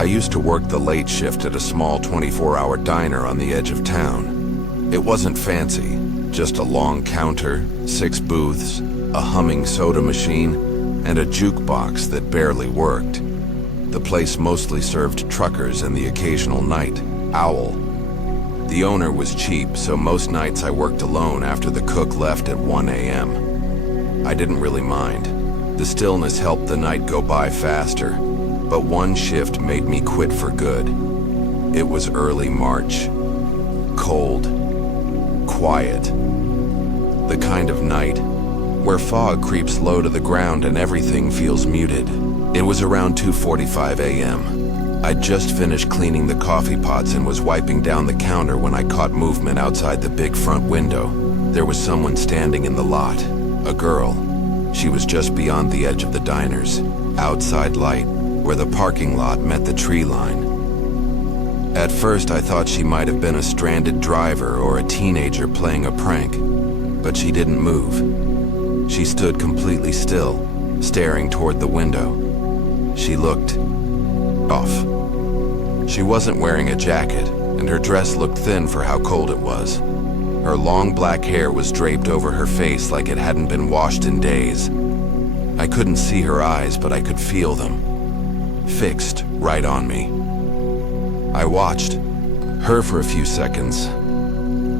I used to work the late shift at a small 24-hour diner on the edge of town. It wasn't fancy, just a long counter, 6 booths, a humming soda machine, and a jukebox that barely worked. The place mostly served truckers and the occasional night owl. The owner was cheap, so most nights I worked alone after the cook left at 1 a.m. I didn't really mind. The stillness helped the night go by faster, but one shift made me quit for good. It was early March. Cold. Quiet. The kind of night where fog creeps low to the ground and everything feels muted. It was around 2:45 a.m. I'd just finished cleaning the coffee pots and was wiping down the counter when I caught movement outside the big front window. There was someone standing in the lot. A girl. She was just beyond the edge of the diner's outside light, where the parking lot met the tree line. At first I thought she might have been a stranded driver or a teenager playing a prank, but she didn't move. She stood completely still, staring toward the window. She looked off. She wasn't wearing a jacket, and her dress looked thin for how cold it was. Her long black hair was draped over her face like it hadn't been washed in days. I couldn't see her eyes, but I could feel them, fixed right on me. I watched her for a few seconds.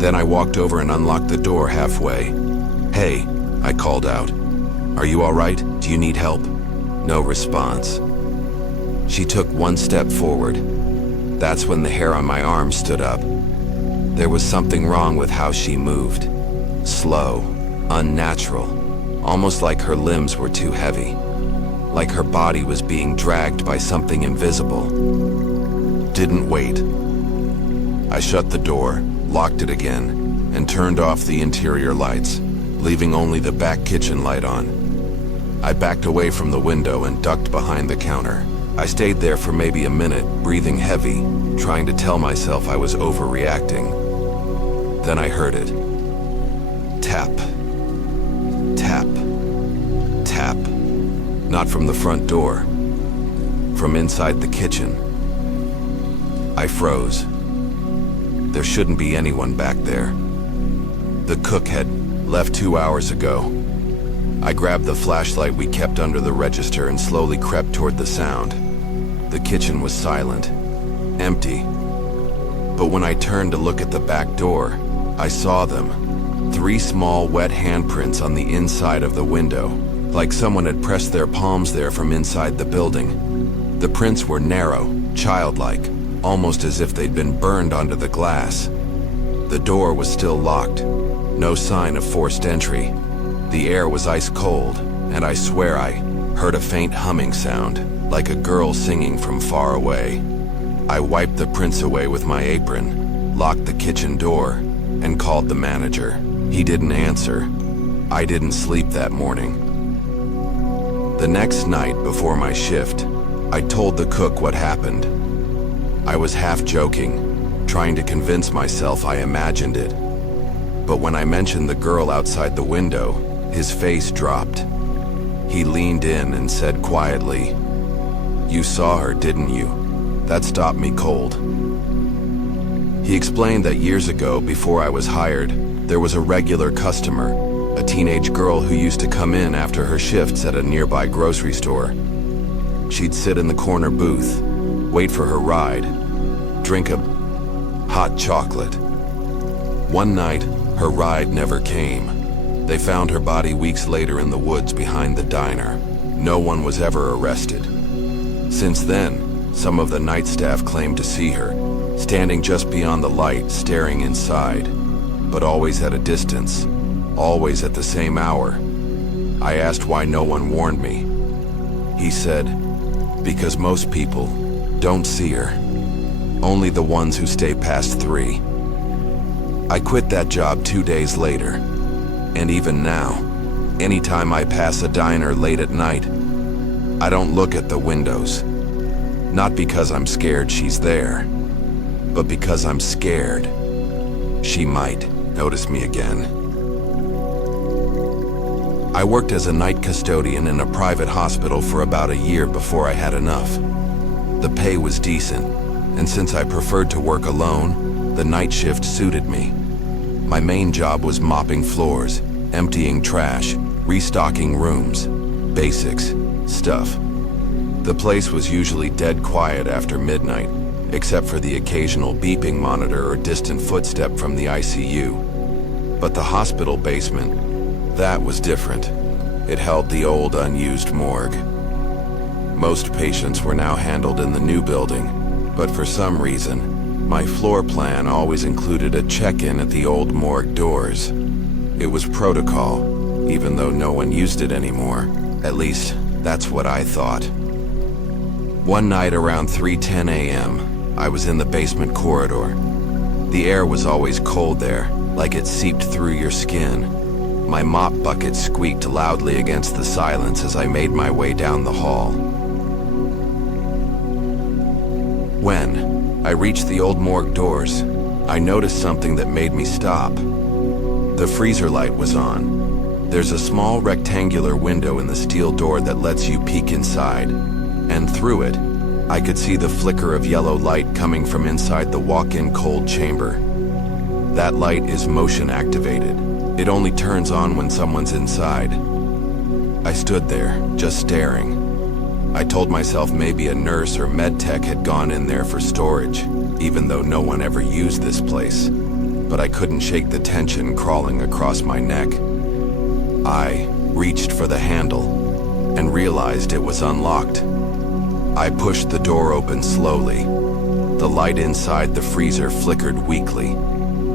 Then I walked over and unlocked the door halfway. "Hey," I called out. "Are you all right? Do you need help?" No response. She took one step forward. That's when the hair on my arm stood up. There was something wrong with how she moved. Slow, unnatural, almost like her limbs were too heavy. Like her body was being dragged by something invisible. Didn't wait. I shut the door, locked it again, and turned off the interior lights, leaving only the back kitchen light on. I backed away from the window and ducked behind the counter. I stayed there for maybe a minute, breathing heavy, trying to tell myself I was overreacting. Then I heard it. Tap. Tap. Tap. Not from the front door. From inside the kitchen. I froze. There shouldn't be anyone back there. The cook had left 2 hours ago. I grabbed the flashlight we kept under the register and slowly crept toward the sound. The kitchen was silent, empty. But when I turned to look at the back door, I saw them. 3 small wet handprints on the inside of the window, like someone had pressed their palms there from inside the building. The prints were narrow, childlike, almost as if they'd been burned onto the glass. The door was still locked, no sign of forced entry. The air was ice cold, and I swear I heard a faint humming sound, like a girl singing from far away. I wiped the prints away with my apron, locked the kitchen door, and called the manager. He didn't answer. I didn't sleep that morning. The next night before my shift, I told the cook what happened. I was half joking, trying to convince myself I imagined it. But when I mentioned the girl outside the window, his face dropped. He leaned in and said quietly, "You saw her, didn't you? That stopped me cold." He explained that years ago, before I was hired, there was a regular customer, a teenage girl who used to come in after her shifts at a nearby grocery store. She'd sit in the corner booth, wait for her ride, drink a hot chocolate. One night, her ride never came. They found her body weeks later in the woods behind the diner. No one was ever arrested. Since then, some of the night staff claimed to see her, standing just beyond the light, staring inside, but always at a distance, always at the same hour. I asked why no one warned me. He said, "Because most people don't see her. Only the ones who stay past 3. I quit that job 2 days later. And even now, anytime I pass a diner late at night, I don't look at the windows. Not because I'm scared she's there, but because I'm scared she might notice me again. I worked as a night custodian in a private hospital for about a year before I had enough. The pay was decent, and since I preferred to work alone, the night shift suited me. My main job was mopping floors, emptying trash, restocking rooms. Basics stuff. The place was usually dead quiet after midnight, except for the occasional beeping monitor or distant footstep from the ICU. But the hospital basement, that was different. It held the old unused morgue. Most patients were now handled in the new building, but for some reason, my floor plan always included a check-in at the old morgue doors. It was protocol, even though no one used it anymore. At least, that's what I thought. One night around 3:10 a.m., I was in the basement corridor. The air was always cold there, like it seeped through your skin. My mop bucket squeaked loudly against the silence as I made my way down the hall. When I reached the old morgue doors, I noticed something that made me stop. The freezer light was on. There's a small rectangular window in the steel door that lets you peek inside, and through it, I could see the flicker of yellow light coming from inside the walk-in cold chamber. That light is motion activated. It only turns on when someone's inside. I stood there, just staring. I told myself maybe a nurse or med tech had gone in there for storage, even though no one ever used this place. But I couldn't shake the tension crawling across my neck. I reached for the handle and realized it was unlocked. I pushed the door open slowly. The light inside the freezer flickered weakly.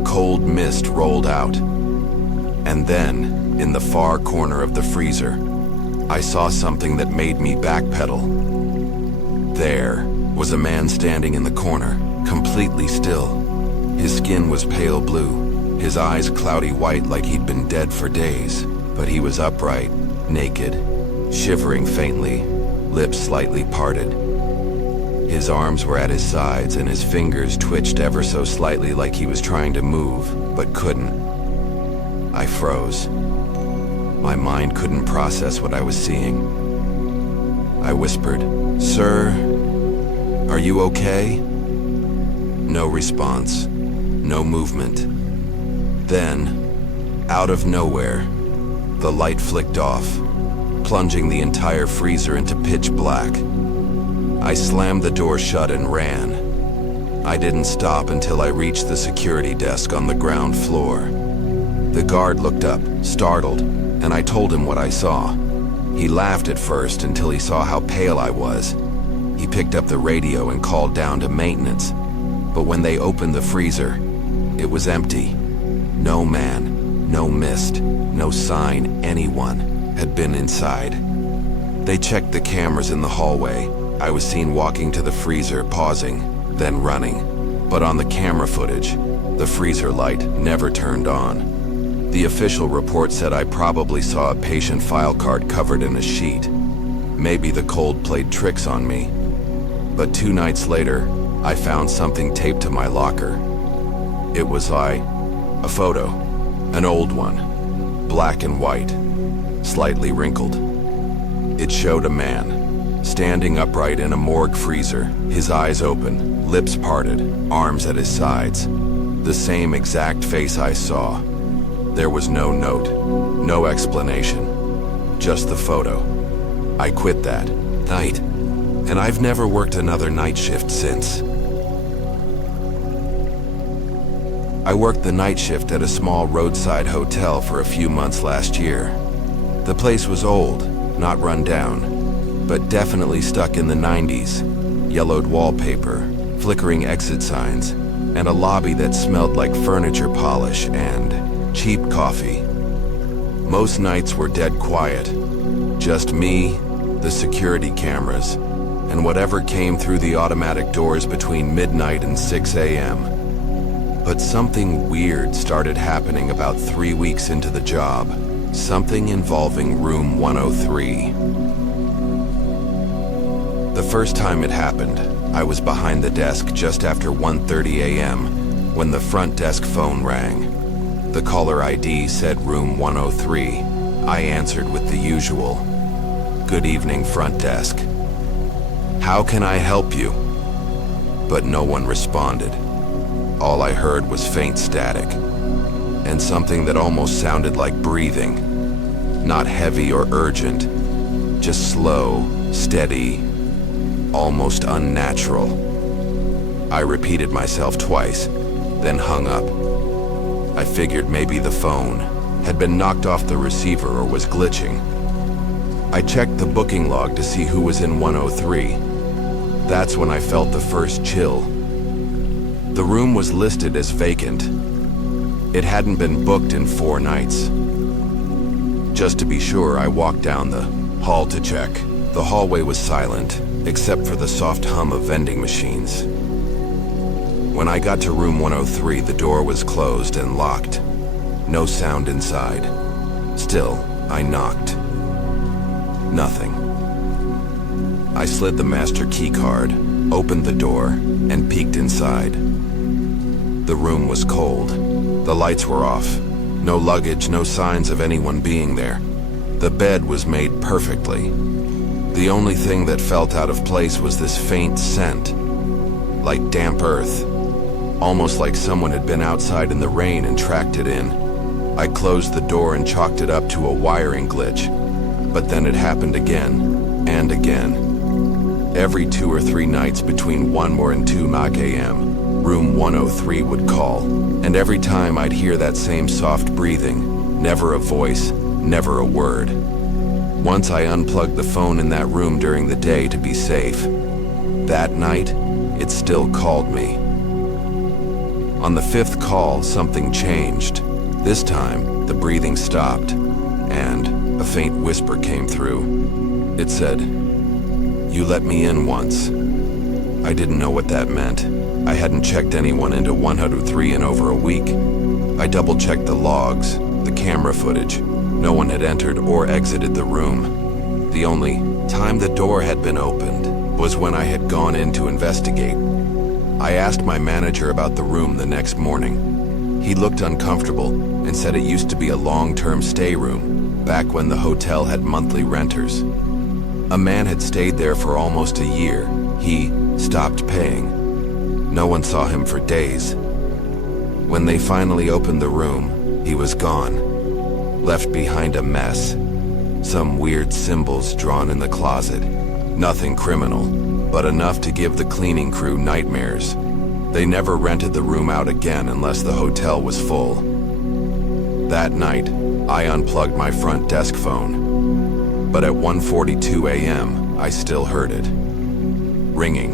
Cold mist rolled out. And then, in the far corner of the freezer, I saw something that made me backpedal. There was a man standing in the corner, completely still. His skin was pale blue, his eyes cloudy white like he'd been dead for days. But he was upright, naked, shivering faintly, lips slightly parted. His arms were at his sides and his fingers twitched ever so slightly like he was trying to move, but couldn't. I froze. My mind couldn't process what I was seeing. I whispered, "Sir, are you okay?" No response, no movement. Then, out of nowhere, the light flicked off, plunging the entire freezer into pitch black. I slammed the door shut and ran. I didn't stop until I reached the security desk on the ground floor. The guard looked up, startled, and I told him what I saw. He laughed at first until he saw how pale I was. He picked up the radio and called down to maintenance. But when they opened the freezer, it was empty. No man, no mist, no sign anyone had been inside. They checked the cameras in the hallway. I was seen walking to the freezer, pausing, then running. But on the camera footage, the freezer light never turned on. The official report said I probably saw a patient file cart covered in a sheet. Maybe the cold played tricks on me. But 2 nights later, I found something taped to my locker. It was a photo, an old one, black and white, slightly wrinkled. It showed a man, standing upright in a morgue freezer, his eyes open, lips parted, arms at his sides. The same exact face I saw. There was no note, no explanation, just the photo. I quit that night, and I've never worked another night shift since. I worked the night shift at a small roadside hotel for a few months last year. The place was old, not run down, but definitely stuck in the 90s. Yellowed wallpaper, flickering exit signs, and a lobby that smelled like furniture polish and cheap coffee. Most nights were dead quiet. Just me, the security cameras, and whatever came through the automatic doors between midnight and 6 a.m. But something weird started happening about 3 weeks into the job. Something involving room 103. The first time it happened, I was behind the desk just after 1:30 a.m. when the front desk phone rang. The caller ID said room 103. I answered with the usual, "Good evening, front desk. "How can I help you?" But no one responded. All I heard was faint static, and something that almost sounded like breathing. Not heavy or urgent, just slow, steady, almost unnatural. I repeated myself twice, then hung up. I figured maybe the phone had been knocked off the receiver or was glitching. I checked the booking log to see who was in 103. That's when I felt the first chill. The room was listed as vacant. It hadn't been booked in 4 nights. Just to be sure, I walked down the hall to check. The hallway was silent, except for the soft hum of vending machines. When I got to room 103, the door was closed and locked. No sound inside. Still, I knocked. Nothing. I slid the master key card, opened the door, and peeked inside. The room was cold. The lights were off. No luggage, no signs of anyone being there. The bed was made perfectly. The only thing that felt out of place was this faint scent, like damp earth, almost like someone had been outside in the rain and tracked it in. I closed the door and chalked it up to a wiring glitch, but then it happened again and again. Every 2 or 3 nights between 1 and 2 a.m., room 103 would call, and every time I'd hear that same soft breathing, never a voice, never a word. Once I unplugged the phone in that room during the day to be safe. That night, it still called me. On the 5th call, something changed. This time, the breathing stopped, and a faint whisper came through. It said, "You let me in once." I didn't know what that meant. I hadn't checked anyone into 103 in over a week. I double-checked the logs, the camera footage. No one had entered or exited the room. The only time the door had been opened was when I had gone in to investigate. I asked my manager about the room the next morning. He looked uncomfortable and said it used to be a long-term stay room, back when the hotel had monthly renters. A man had stayed there for almost a year. He stopped paying. No one saw him for days. When they finally opened the room, he was gone, left behind a mess. Some weird symbols drawn in the closet. Nothing criminal, but enough to give the cleaning crew nightmares. They never rented the room out again unless the hotel was full. That night, I unplugged my front desk phone. But at 1:42 a.m., I still heard it. Ringing.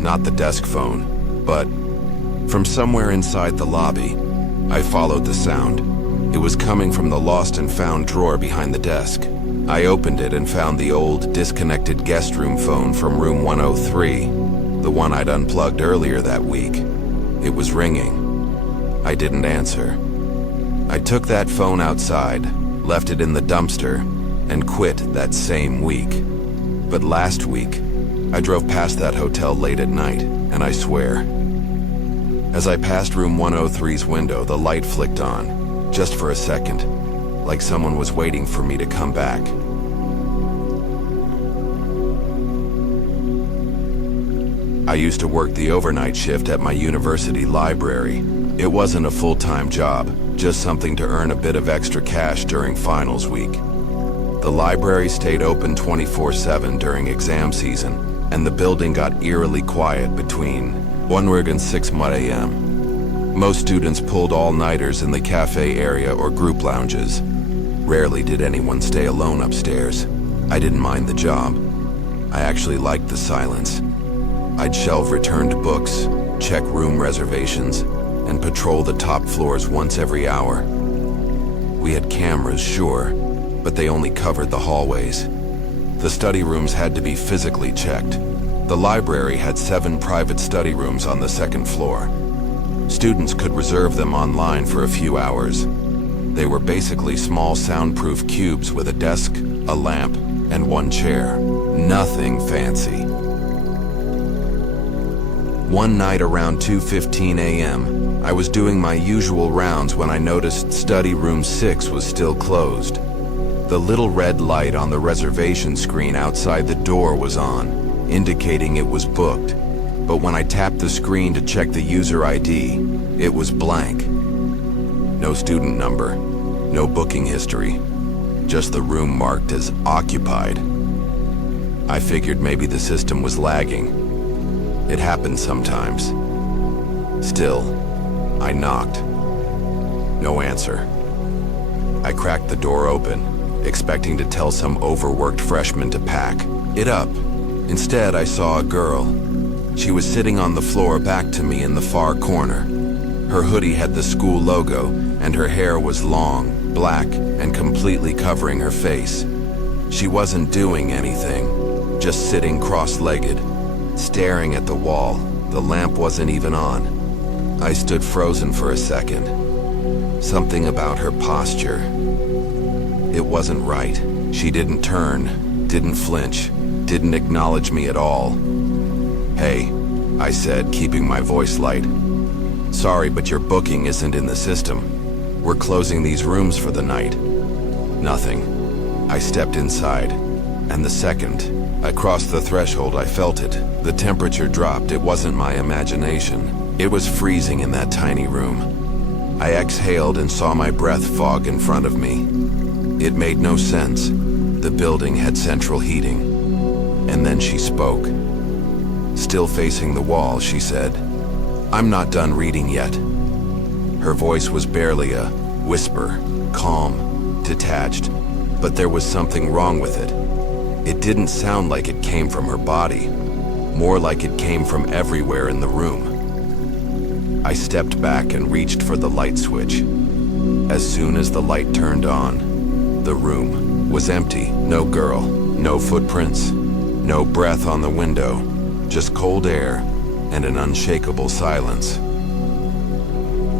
Not the desk phone, but from somewhere inside the lobby. I followed the sound. It was coming from the lost and found drawer behind the desk. I opened it and found the old, disconnected guest room phone from room 103, the one I'd unplugged earlier that week. It was ringing. I didn't answer. I took that phone outside, left it in the dumpster, and quit that same week. But last week, I drove past that hotel late at night, and I swear, as I passed room 103's window, the light flicked on, just for a second, like someone was waiting for me to come back. I used to work the overnight shift at my university library. It wasn't a full-time job, just something to earn a bit of extra cash during finals week. The library stayed open 24/7 during exam season, and the building got eerily quiet between 1 and 6 a.m. Most students pulled all-nighters in the cafe area or group lounges. Rarely did anyone stay alone upstairs. I didn't mind the job. I actually liked the silence. I'd shelve returned books, check room reservations, and patrol the top floors once every hour. We had cameras, sure, but they only covered the hallways. The study rooms had to be physically checked. The library had 7 private study rooms on the 2nd floor. Students could reserve them online for a few hours. They were basically small soundproof cubes with a desk, a lamp, and 1 chair. Nothing fancy. One night around 2:15 a.m., I was doing my usual rounds when I noticed study room 6 was still closed. The little red light on the reservation screen outside the door was on. indicating it was booked. But when I tapped the screen to check the user ID, it was blank. No student number, no booking history, just the room marked as occupied. I figured maybe the system was lagging. It happens sometimes. Still, I knocked. No answer. I cracked the door open, expecting to tell some overworked freshman to pack it up. Instead, I saw a girl. She was sitting on the floor back to me in the far corner. Her hoodie had the school logo, and her hair was long, black, and completely covering her face. She wasn't doing anything, just sitting cross-legged, staring at the wall. The lamp wasn't even on. I stood frozen for a second. Something about her posture. It wasn't right. She didn't turn, didn't flinch, didn't acknowledge me at all. "Hey," I said, keeping my voice light. "Sorry, but your booking isn't in the system. We're closing these rooms for the night." Nothing. I stepped inside, and the second I crossed the threshold, I felt it. The temperature dropped. It wasn't my imagination. It was freezing in that tiny room. I exhaled and saw my breath fog in front of me. It made no sense. The building had central heating. And then she spoke. Still facing the wall, she said, "I'm not done reading yet." Her voice was barely a whisper, calm, detached, but there was something wrong with it. It didn't sound like it came from her body, more like it came from everywhere in the room. I stepped back and reached for the light switch. As soon as the light turned on, the room was empty. No girl, no footprints, no breath on the window, just cold air and an unshakable silence.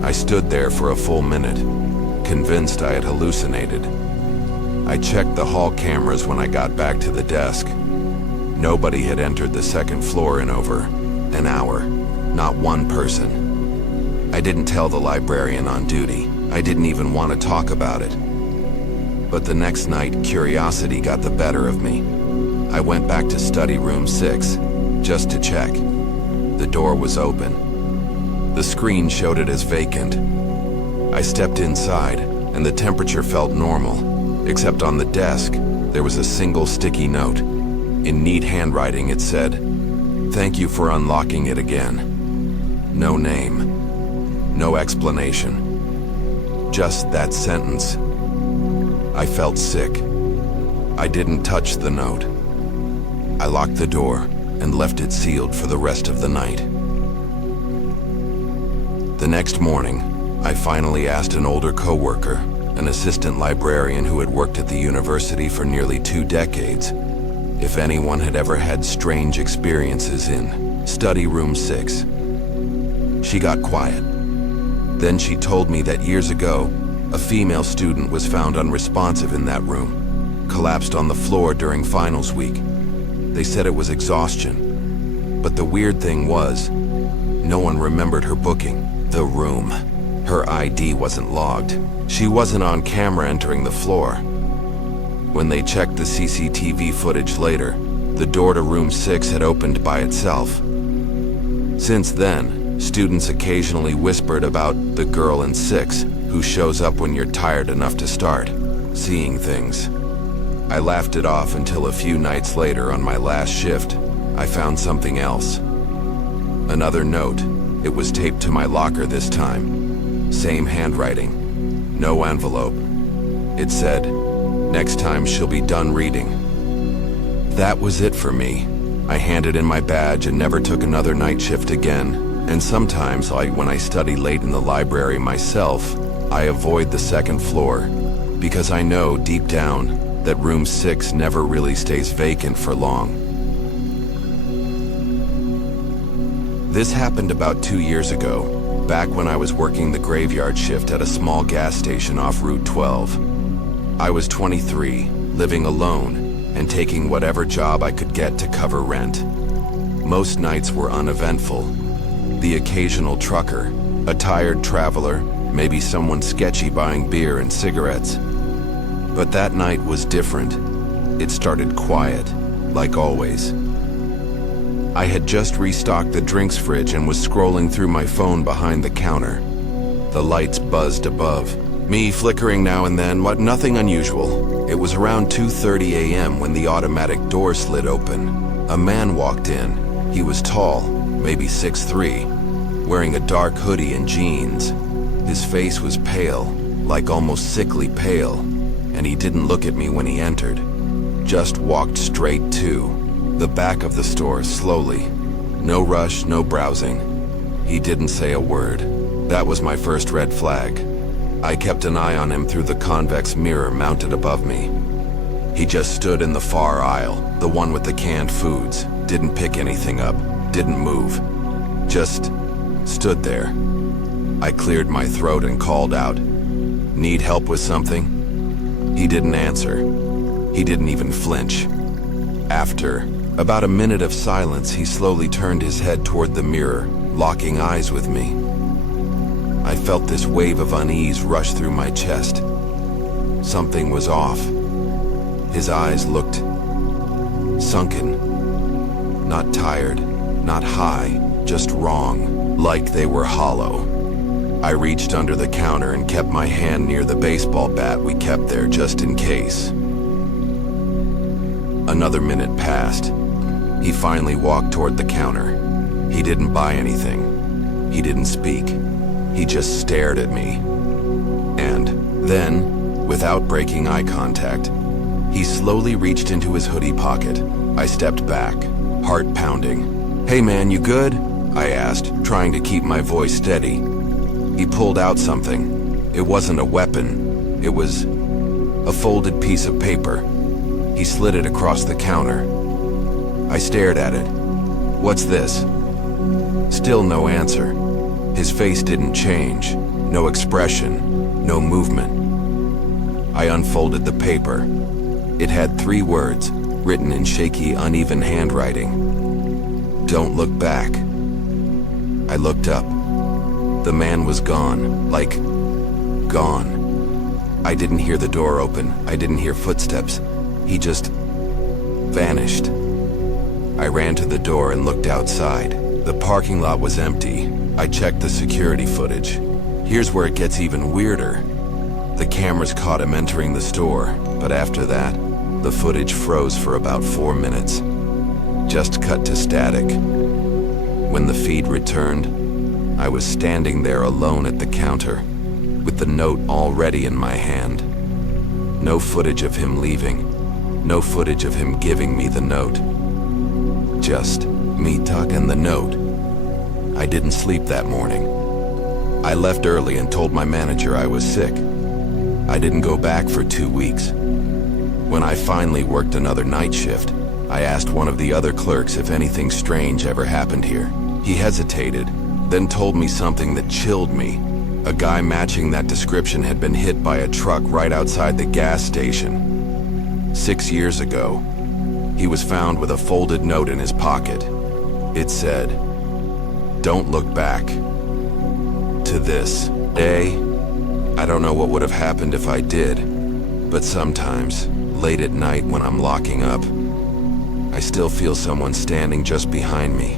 I stood there for a full minute, convinced I had hallucinated. I checked the hall cameras when I got back to the desk. Nobody had entered the second floor in over an hour, not one person. I didn't tell the librarian on duty. I didn't even want to talk about it. But the next night, curiosity got the better of me. I went back to study room 6, just to check. The door was open. The screen showed it as vacant. I stepped inside, and the temperature felt normal, except on the desk, there was a single sticky note. In neat handwriting, it said, "Thank you for unlocking it again." No name, no explanation. Just that sentence. I felt sick. I didn't touch the note. I locked the door and left it sealed for the rest of the night. The next morning, I finally asked an older coworker, an assistant librarian who had worked at the university for nearly 2 decades, if anyone had ever had strange experiences in study room 6. She got quiet. Then she told me that years ago, a female student was found unresponsive in that room, collapsed on the floor during finals week. They said it was exhaustion. But the weird thing was, no one remembered her booking. The room. Her ID wasn't logged. She wasn't on camera entering the floor. When they checked the CCTV footage later, the door to room 6 had opened by itself. Since then, students occasionally whispered about the girl in 6 who shows up when you're tired enough to start seeing things. I laughed it off until a few nights later on my last shift, I found something else. Another note. It was taped to my locker this time. Same handwriting. No envelope. It said, "Next time she'll be done reading." That was it for me. I handed in my badge and never took another night shift again. And sometimes, like when I study late in the library myself, I avoid the second floor, because I know deep down that room 6 never really stays vacant for long. This happened about 2 years ago, back when I was working the graveyard shift at a small gas station off Route 12. I was 23, living alone, and taking whatever job I could get to cover rent. Most nights were uneventful. The occasional trucker, a tired traveler, maybe someone sketchy buying beer and cigarettes. But that night was different. It started quiet, like always. I had just restocked the drinks fridge and was scrolling through my phone behind the counter. The lights buzzed above, me flickering now and then, but nothing unusual. It was around 2:30 a.m. when the automatic door slid open. A man walked in. He was tall, maybe 6'3", wearing a dark hoodie and jeans. His face was pale, like almost sickly pale, and he didn't look at me when he entered. Just walked straight to the back of the store slowly. No rush, no browsing. He didn't say a word. That was my first red flag. I kept an eye on him through the convex mirror mounted above me. He just stood in the far aisle, the one with the canned foods. Didn't pick anything up, didn't move. Just stood there. I cleared my throat and called out, "Need help with something?" He didn't answer. He didn't even flinch. After about a minute of silence, he slowly turned his head toward the mirror, locking eyes with me. I felt this wave of unease rush through my chest. Something was off. His eyes looked sunken. Not tired, not high, just wrong, like they were hollow. I reached under the counter and kept my hand near the baseball bat we kept there just in case. Another minute passed. He finally walked toward the counter. He didn't buy anything. He didn't speak. He just stared at me. And then, without breaking eye contact, he slowly reached into his hoodie pocket. I stepped back, heart pounding. "Hey man, you good?" I asked, trying to keep my voice steady. He pulled out something. It wasn't a weapon. It was a folded piece of paper. He slid it across the counter. I stared at it. "What's this?" Still no answer. His face didn't change. No expression, no movement. I unfolded the paper. It had 3 words, written in shaky, uneven handwriting. "Don't look back." I looked up. The man was gone, like gone. I didn't hear the door open. I didn't hear footsteps. He just vanished. I ran to the door and looked outside. The parking lot was empty. I checked the security footage. Here's where it gets even weirder. The cameras caught him entering the store, but after that, the footage froze for about 4 minutes. Just cut to static. When the feed returned, I was standing there alone at the counter, with the note already in my hand. No footage of him leaving. No footage of him giving me the note. Just me tucking the note. I didn't sleep that morning. I left early and told my manager I was sick. I didn't go back for 2 weeks. When I finally worked another night shift, I asked one of the other clerks if anything strange ever happened here. He hesitated, then told me something that chilled me. A guy matching that description had been hit by a truck right outside the gas station. 6 years ago, he was found with a folded note in his pocket. It said, "Don't look back." To this day, I don't know what would have happened if I did, but sometimes, late at night when I'm locking up, I still feel someone standing just behind me.